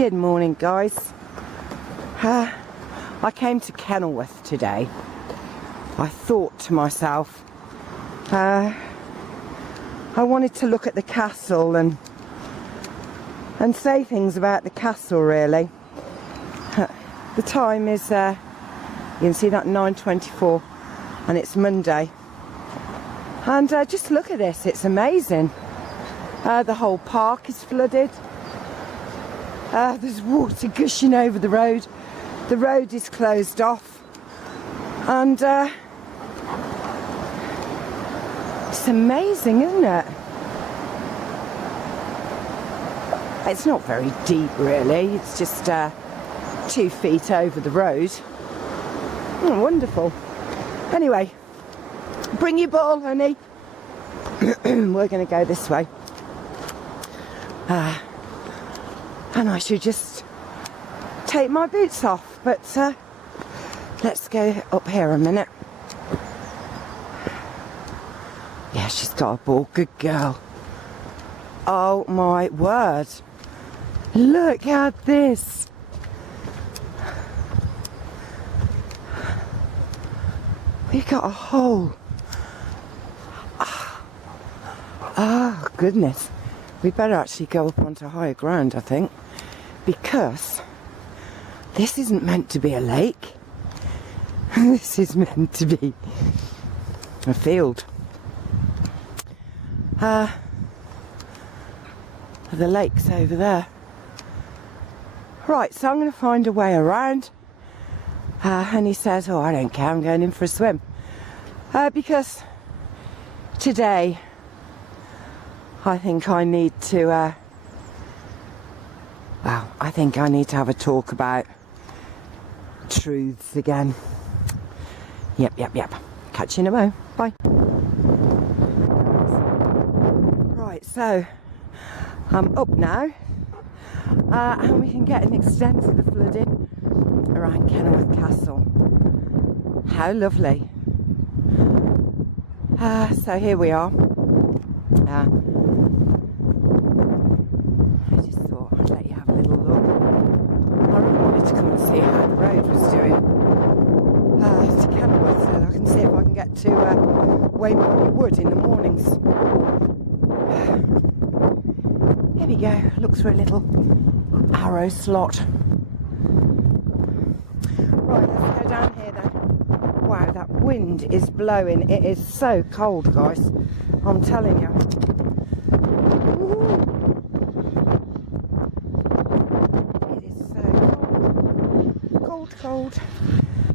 Good morning, guys. I came to Kenilworth today. I thought to myself, I wanted to look at the castle and say things about the castle, really. The time is, you can see that 9:24, and it's Monday. And just look at this, it's amazing. The whole park is flooded. There's water gushing over the road. The road is closed off. And it's amazing, isn't it? It's not very deep, really. It's just 2 feet over the road. Oh, wonderful. Anyway, bring your ball, honey. We're going to go this way. And I should just take my boots off, but let's go up here a minute. Yeah, she's got a ball. Good girl. Oh my word. Look at this. We've got a hole. Oh, goodness. We better actually go up onto higher ground, I think, because this isn't meant to be a lake. This is meant to be a field. The lake's over there. Right, so I'm going to find a way around. And he says, oh, I don't care, I'm going in for a swim. Because today I think I need to, I think I need to have a talk about truths again. Yep. Catch you in a mo. Bye. Right, so I'm up now, and we can get an extent of the flooding around Kenilworth Castle. How lovely. So here we are. I just thought I'd let you have a little look. I really wanted to come and see how the road was doing to Kenilworth, so I can see if I can get to Waymorley Wood in the mornings. Here we go. Looks for a little arrow slot. Right, let's go down here then. Wow, that wind is blowing. It is so cold, guys. I'm telling you. It is so cold.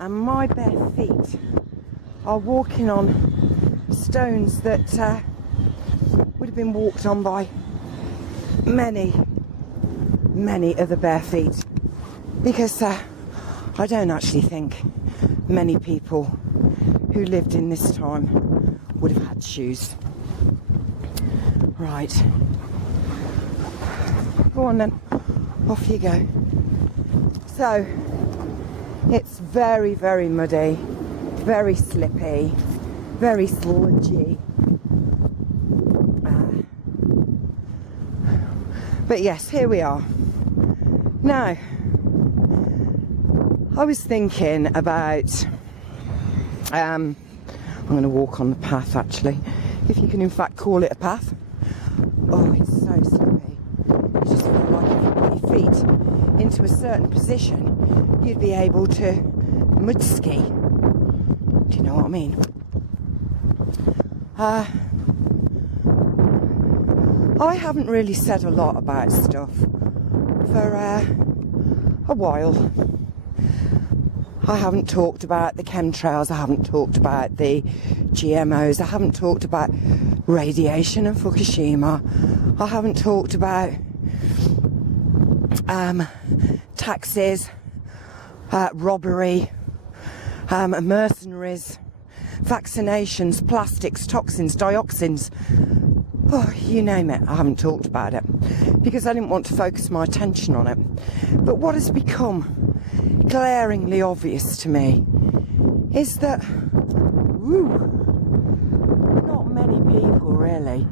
And my bare feet are walking on stones that would have been walked on by many other bare feet. Because I don't actually think many people who lived in this time would have had shoes. Right. Go on then. Off you go. So, it's very, very muddy, very slippy, very sludgy. But yes, here we are. Now, I was thinking about, I'm going to walk on the path actually, if you can in fact call it a path. Oh, it's so slippy. You just feel like if you put your feet into a certain position, you'd be able to mud ski. Do you know what I mean? I haven't really said a lot about stuff for a while. I haven't talked about the chemtrails, I haven't talked about the GMOs, I haven't talked about radiation in Fukushima, I haven't talked about taxes, robbery, mercenaries, vaccinations, plastics, toxins, dioxins. Oh, you name it, I haven't talked about it because I didn't want to focus my attention on it. But what has become glaringly obvious to me is that not many people really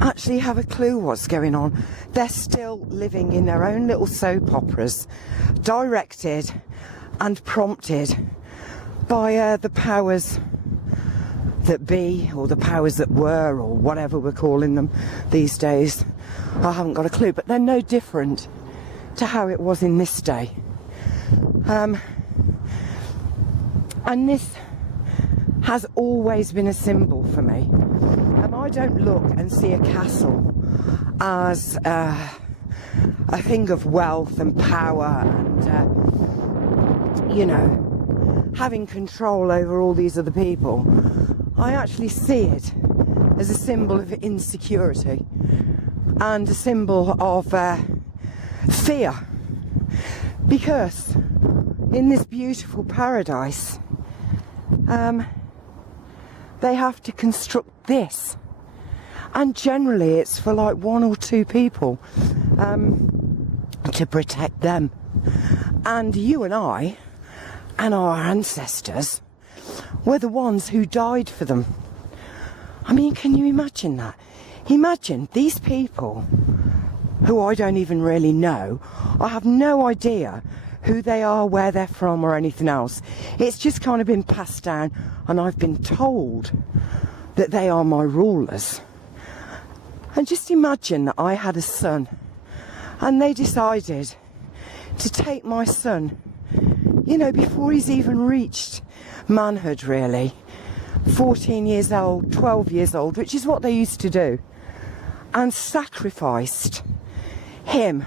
actually have a clue what's going on. They're still living in their own little soap operas, directed and prompted by the powers that be, or the powers that were, or whatever we're calling them these days. I haven't got a clue, but they're no different to how it was in this day. And this has always been a symbol for me. I don't look and see a castle as a thing of wealth and power and, you know, having control over all these other people. I actually see it as a symbol of insecurity and a symbol of fear. Because in this beautiful paradise, they have to construct this. And generally it's for like 1 or 2 people to protect them. And you and I and our ancestors were the ones who died for them. I mean, can you imagine that? Imagine these people who I don't even really know. I have no idea who they are, where they're from or anything else. It's just kind of been passed down and I've been told that they are my rulers. And just imagine that I had a son and they decided to take my son, you know, before he's even reached manhood really, 14 years old, 12 years old, which is what they used to do, and sacrificed him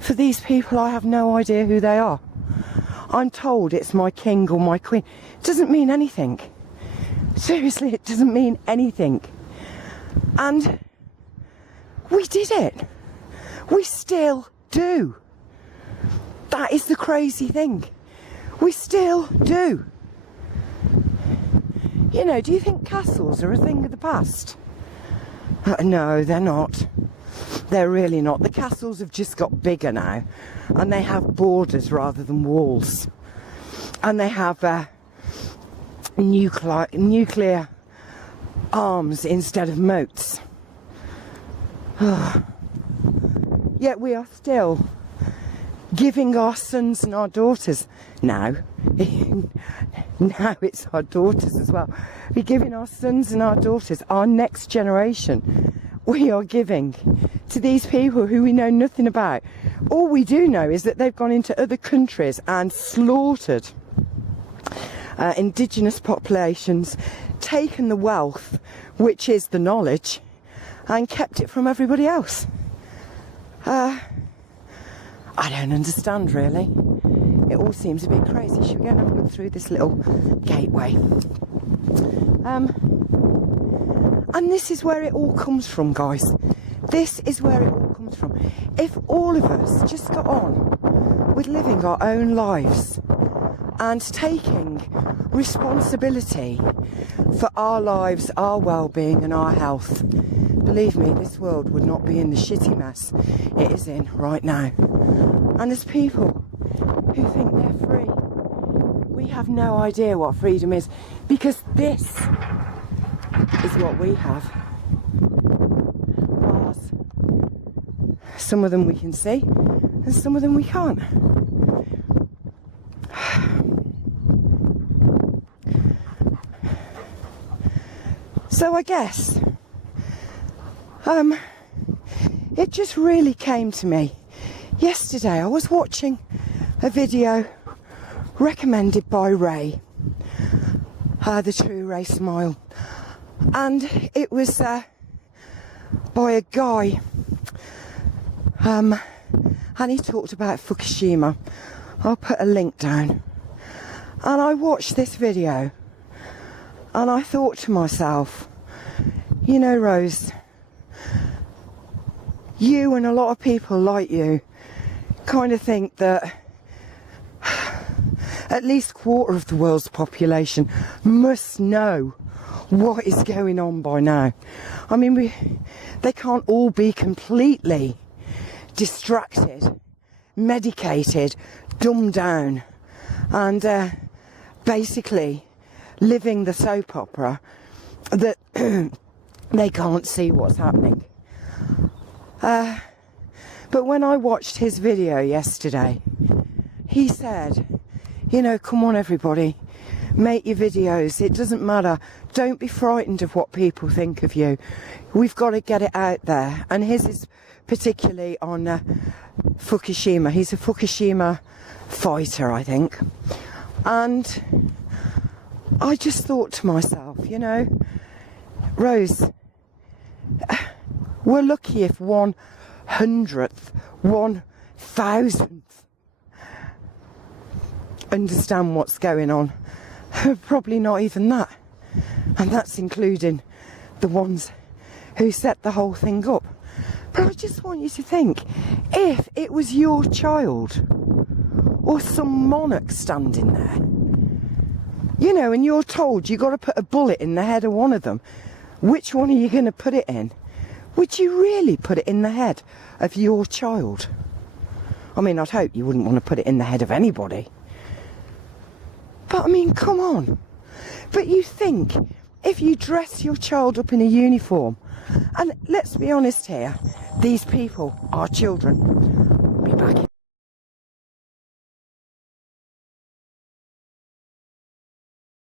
for these people. I have no idea who they are. I'm told it's my king or my queen. It doesn't mean anything. Seriously, it doesn't mean anything. And we did it. We still do. That is the crazy thing. We still do. You know, do you think castles are a thing of the past? No, they're not. They're really not. The castles have just got bigger now. And they have borders rather than walls. And they have nuclear arms instead of moats. Yet we are still giving our sons and our daughters now. Now it's our daughters as well. We're giving our sons and our daughters, our next generation, we are giving to these people who we know nothing about. All we do know is that they've gone into other countries and slaughtered indigenous populations, taken the wealth, which is the knowledge, and kept it from everybody else. I don't understand really. It all seems a bit crazy. Should we go and have a look through this little gateway? And this is where it all comes from, guys. This is where it all comes from. If all of us just got on with living our own lives and taking responsibility for our lives, our well-being and our health, believe me, this world would not be in the shitty mess it is in right now. And there's people who think they're free. We have no idea what freedom is, because this is what we have. Bars. Some of them we can see, and some of them we can't. So I guess it just really came to me yesterday. I was watching a video recommended by Ray, the True Ray Smile, and it was by a guy, and he talked about Fukushima. I'll put a link down. And I watched this video and I thought to myself, you know, Rose, you and a lot of people like you kind of think that at least a quarter of the world's population must know what is going on by now. I mean, they can't all be completely distracted, medicated, dumbed down, and basically living the soap opera that they can't see what's happening. But when I watched his video yesterday, he said, you know, come on everybody, make your videos, it doesn't matter, don't be frightened of what people think of you, we've got to get it out there. And his is particularly on Fukushima. He's a Fukushima fighter, I think. And I just thought to myself, you know, Rose, we're lucky if 1/100th, 1,000th understand what's going on. Probably not even that. And that's including the ones who set the whole thing up. But I just want you to think, if it was your child or some monarch standing there, you know, and you're told you've got to put a bullet in the head of one of them, which one are you going to put it in? Would you really put it in the head of your child? I mean, I'd hope you wouldn't want to put it in the head of anybody. But I mean, come on. But you think, if you dress your child up in a uniform, and let's be honest here, these people are children. Be back in